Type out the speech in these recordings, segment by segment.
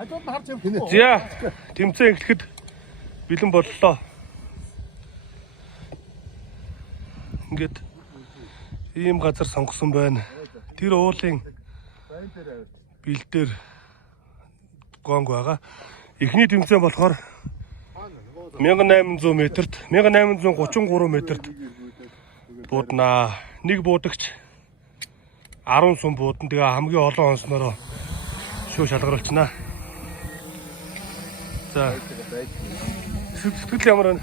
Хажууд нь харж явах. За тэмцээн эхлэхэд бэлэн боллоо. Ингээд ийм газар сонгосон байна. Тэр уулын бэлдээр гонг байгаа. Эхний тэмцээн болохоор 1800 метрт 1833 метрт бууднаа. Нэг буудагч 10 сум буудан. Тэгээ хамгийн олон онцнороо шуу шалгаруулчихнаа. За. Сэтгэл ямар байна?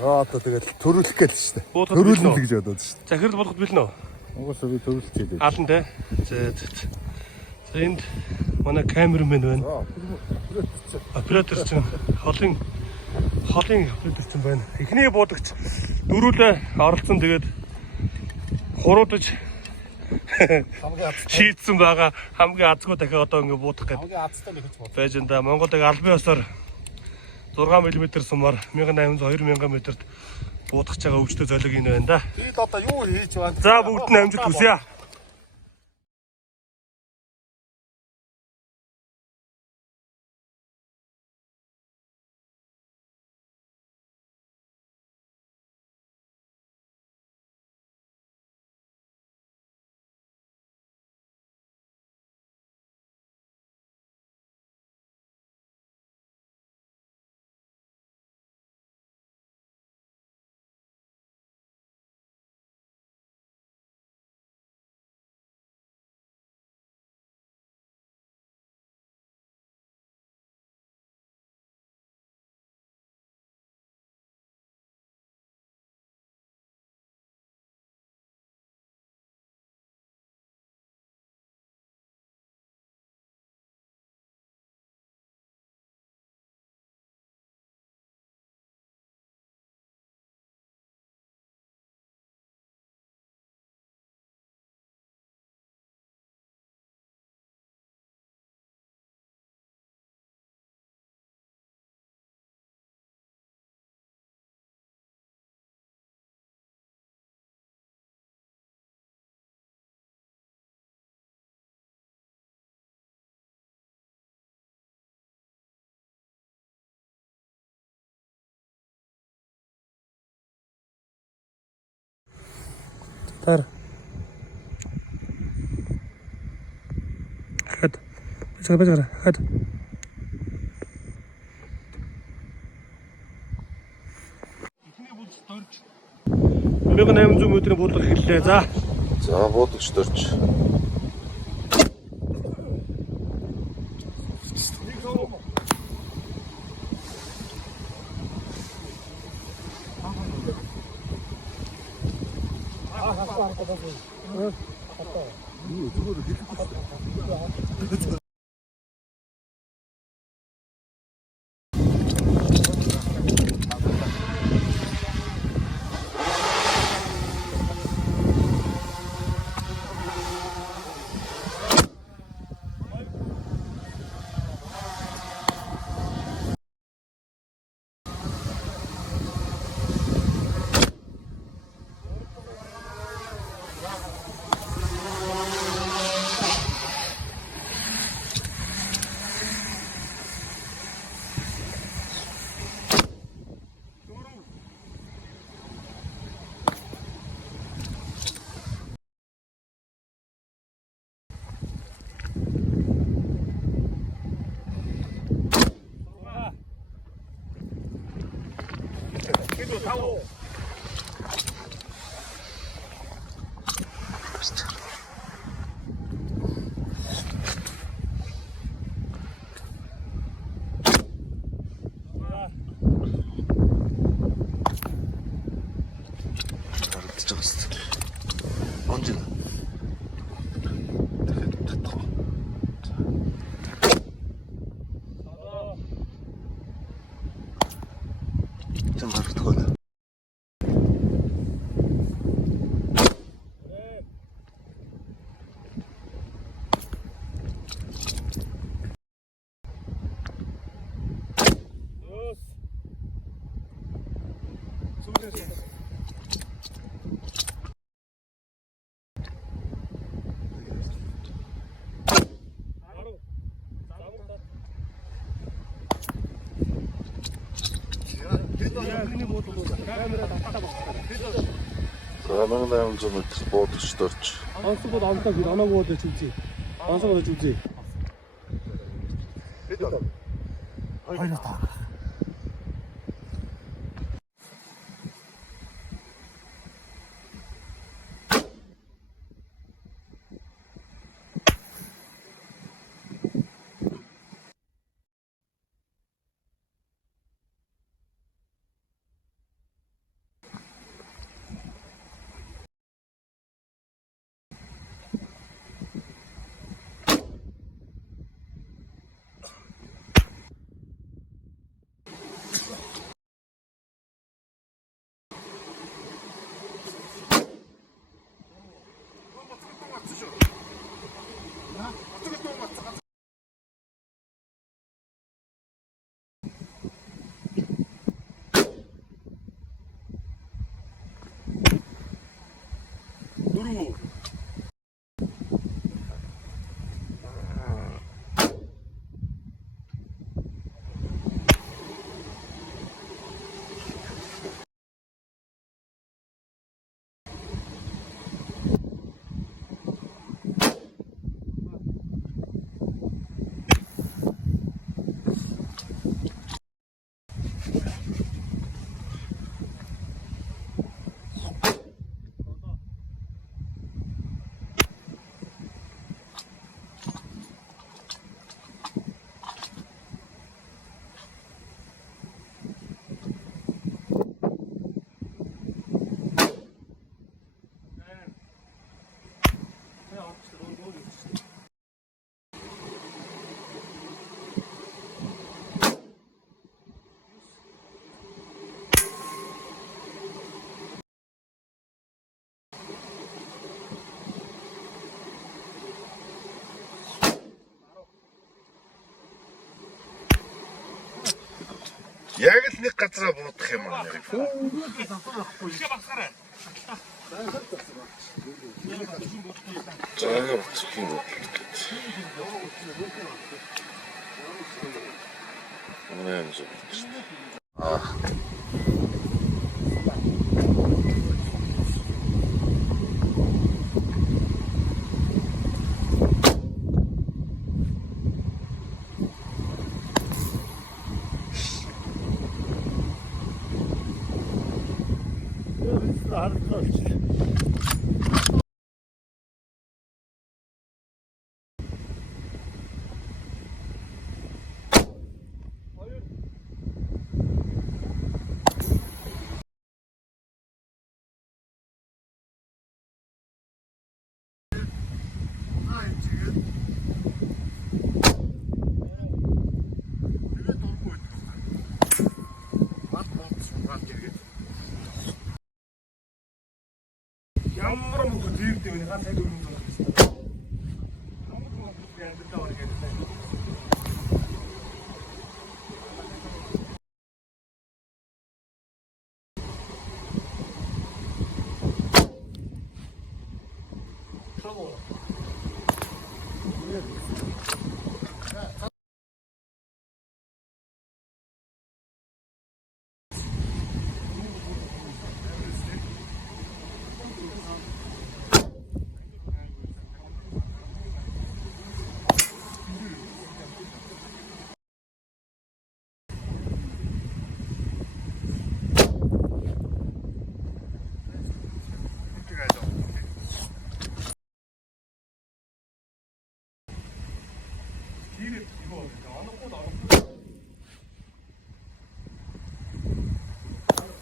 Одоо тэгэл төрүүлэх гээл шүү дээ. Төрүүлнэ гэж бодоод шүү дээ. Захирал болгох бэлнэ үү? Угаасаа би төрүүлчихээ. Алан тэ. За. За энд манай камермен байна. Оператор чинь холын оператор чинь байна. Эхний буудагч дөрүүлээ оролцсон. Тэгээд хуруудаж шийдсэн байгаа. Хамгийн азгүй дахиад одоо ингэ буудах гэдэг. Хамгийн азтай нэг гэж бод. Байж энэ Монголыг албан ёсоор 6 мм сумаар 1800 2000 метрт буудах байгаа өвчтөе золиг энэ байна да. Бид одоо юу хийж байна? За бүгд нь амжилт хүсье. Тар. Хад. Бачаа. Хад. Эхний бүлс дорж 1800 метрийн буудлага эхэллээ. За буудагч дорж. За 1800 м буудагч дорж. Онцгой онцгой гэр оноогүй дэж үзье. Онцгой дэж үзье. Хоёроо таа. Яг л нэг газараа буудах юм аа. За боцсон. Ямар мөнгө дийгдээ вэ? Ганц яг өргөн зураг гэсэн. Ямар мөнгө яндаа орох гэдэг.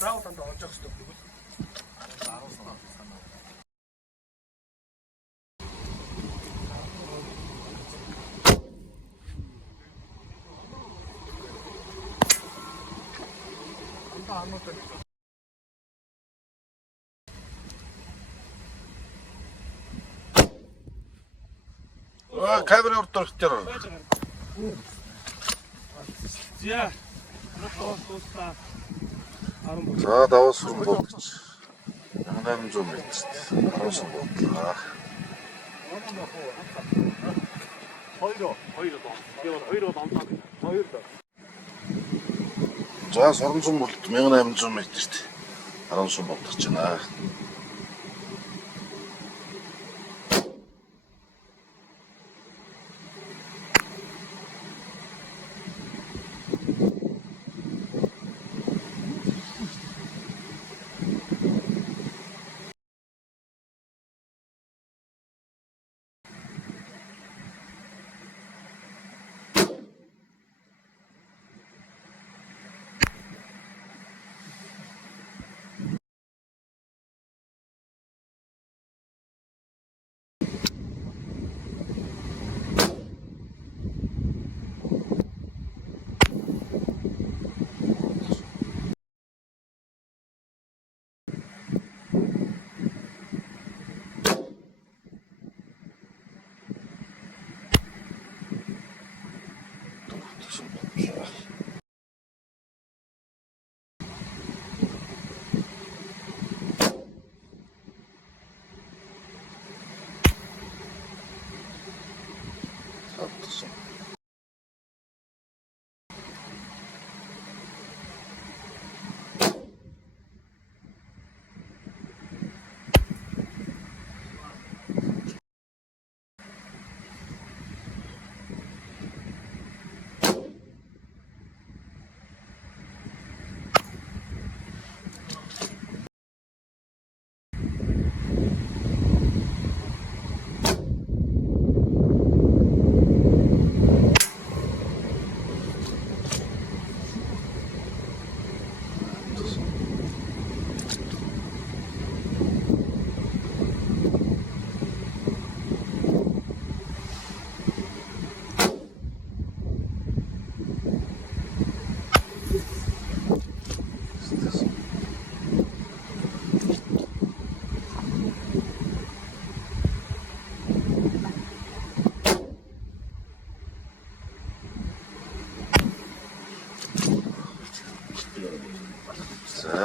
Заавал танд олж явах хэрэгтэй бол. Камера уртдагчаар. За. За даваас сүрэн буудагч. 1800 м. Хоосон буудлаа. За соромжон болт 1800 м-т. Аран сум болтогч байна.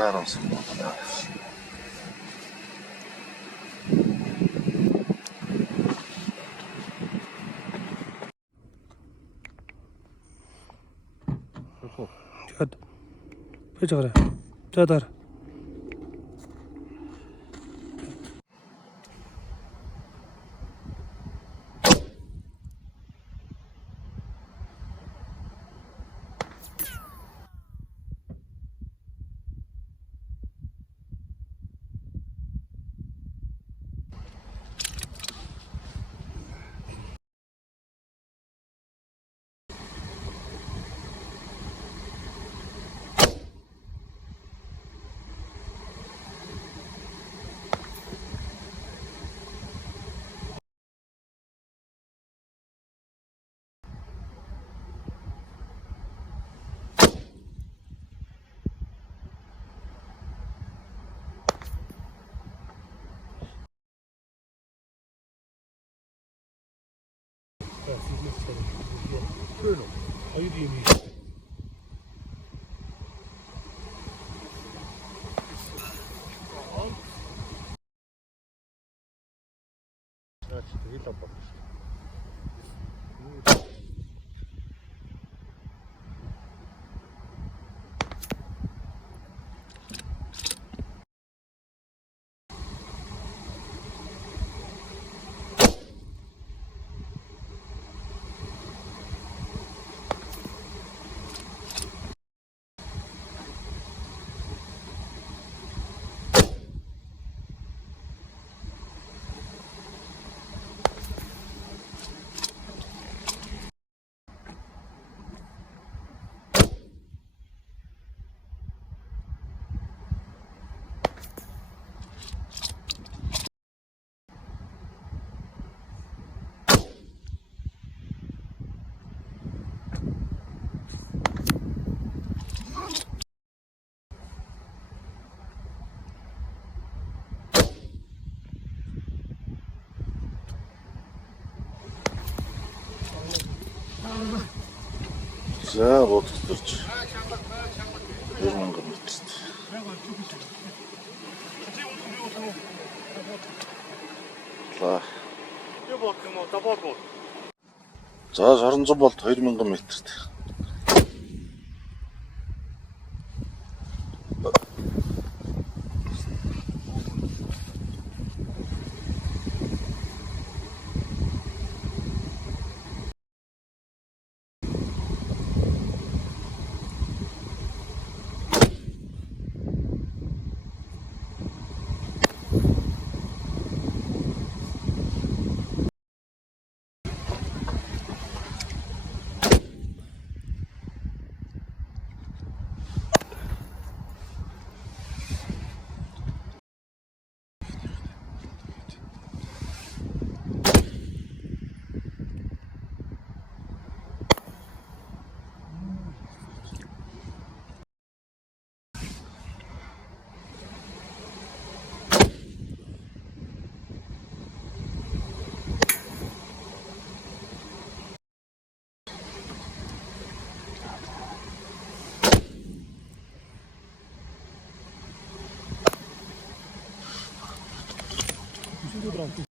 Аран сум болтогч. Hadi. Peki ara. Çadar. Şöyle. Hayır yemeği. Значит, и там покушай. За болтогч. 2000 метрт. За. За 600 болт 2000 метрт. 친구들한테.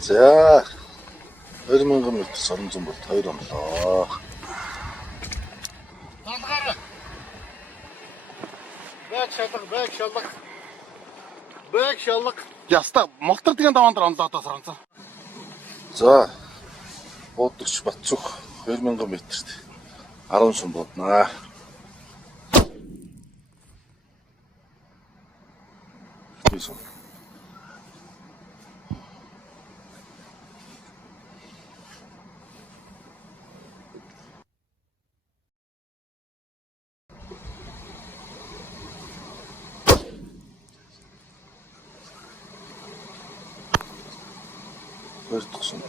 자, 20m 전전부터 이럽니다. Яста малтар деген давантар амлаата саранца. 자, 보트ч батцух 2000mт 10 сум боднаа. Тийш. Өртсөн.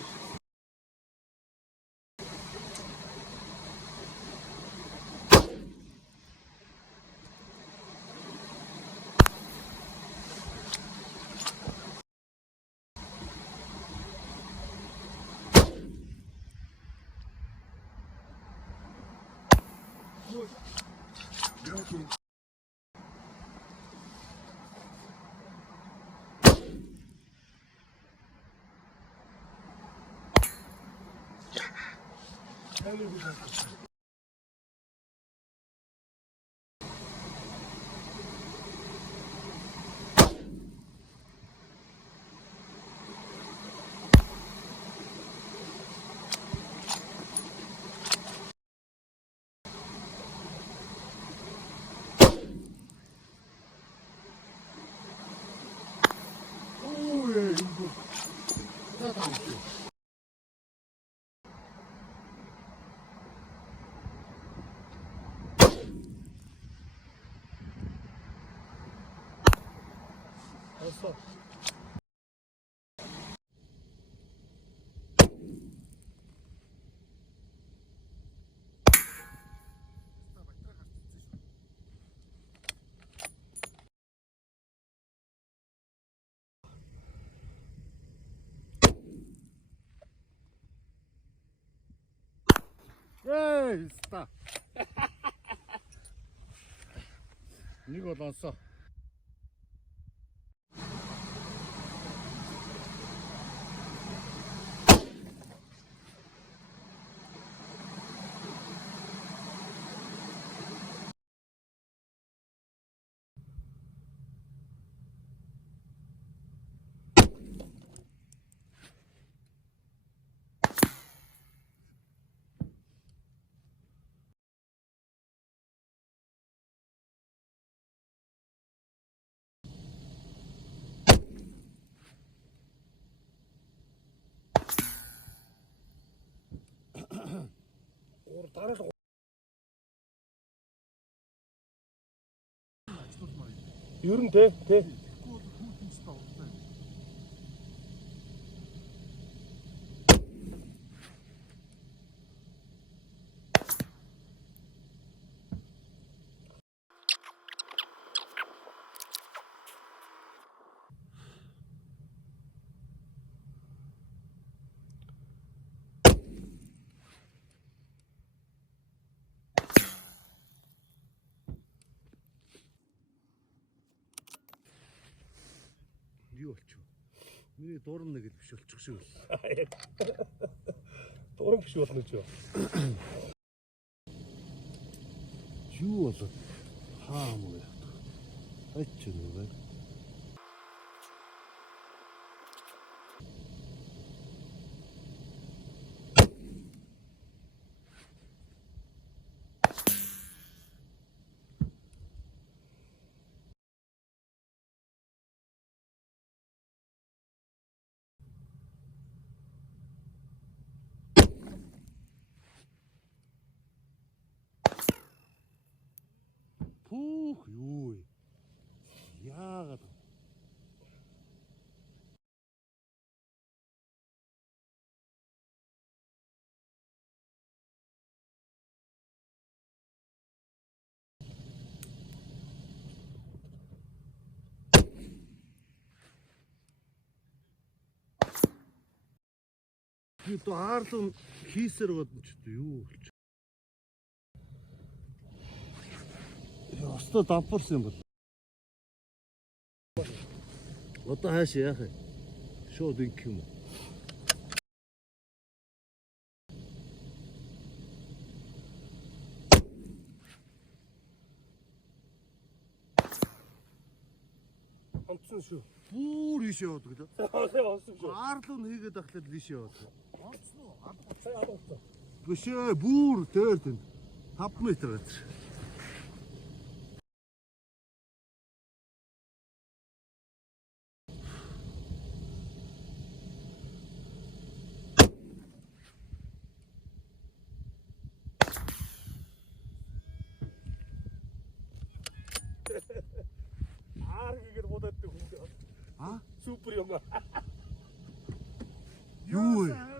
됐어. 에이, 스타. 이거 넣었어. 따라서 열은 돼. болчих. Миний дуран нэг л биш болчих шиг байна. Дуран биш болно ч юу. Юу болоод хаам уу яах вэ? Ач юу вэ? Пүүх юу вэ? Яагаад? Би то аарлан хийсээр гоод ч юу болж. Яста давбарсан юм бол. Одоо хааш яах вэ? Шууд ингэх юм уу? Онцсон шүү. Бүр ийшээ явдаг лөө. Сая онцсон шүү. Аарлан хийгээд ахлаад ийшээ явдаг. Онцсон уу? Сая алгацсан. Биш ээ, бүр дээр тэнд 5 метр газар. Ааргийгээр бодоод хүн. А? Супер юм аа. Юу вэ?